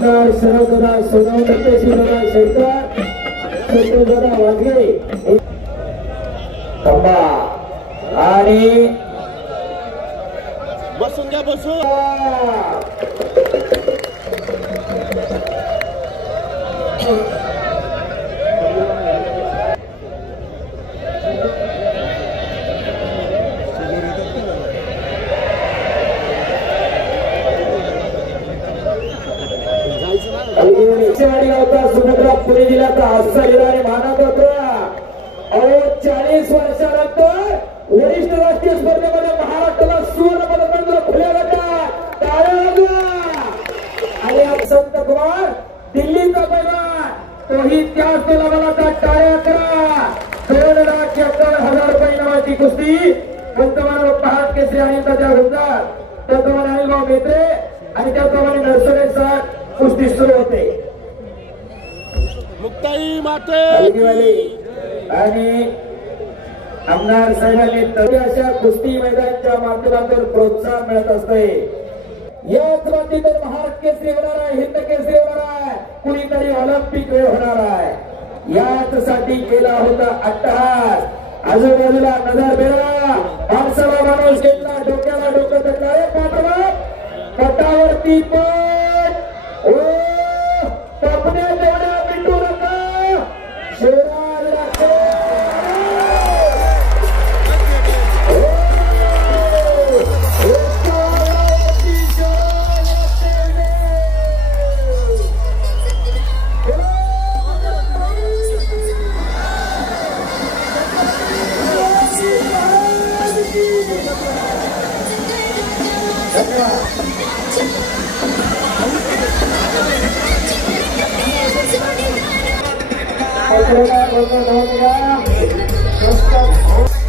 आमदार शरददा सोनवणे शिवराज शेरकर सत्यदादा वाघे खंबा आणि बसून घ्या बसून सुभद्रा पुणे जिल्ह्याचा हस्तलीला आणि मानव होता 40 वर्षानंतर वरिष्ठ राष्ट्रीय स्पर्धेमध्ये महाराष्ट्राला सुवर्ण पदक मिळालं खुल्या गटात आणि संत कुमार दिल्लीचा पैलवान तोही त्याच पैलवानाचा टाळ्या करा 2,71,000 रुपये नावाची कुस्ती पंतप्रधान पहाट केसरी आणि त्याच्या गुजरात त्याप्रमाणे अनिलभाऊ मेत्रे आणि त्याप्रमाणे नरसरे सर कुस्ती सुरू होते मुक्ताई माते आणि आमदार साहेबांनी अशा कुस्ती मैदानाच्या माध्यमातून प्रोत्साहन मिळत असते याच बाबतीतून महाराष्ट्र केसरी होणार आहे हिंद केसरी होणार आहे कुणीतरी ऑलिम्पिक वेळ होणार आहे याच साठी केला होता अट्टहास आजूबाजूला नजर बेरा माणसाला माणूस घेतला डोक्याला डोकं टाकला पाठवा पटावरती पण कापण्या तेवढ्या मिटू नका शिवराज राखे Terima kasih.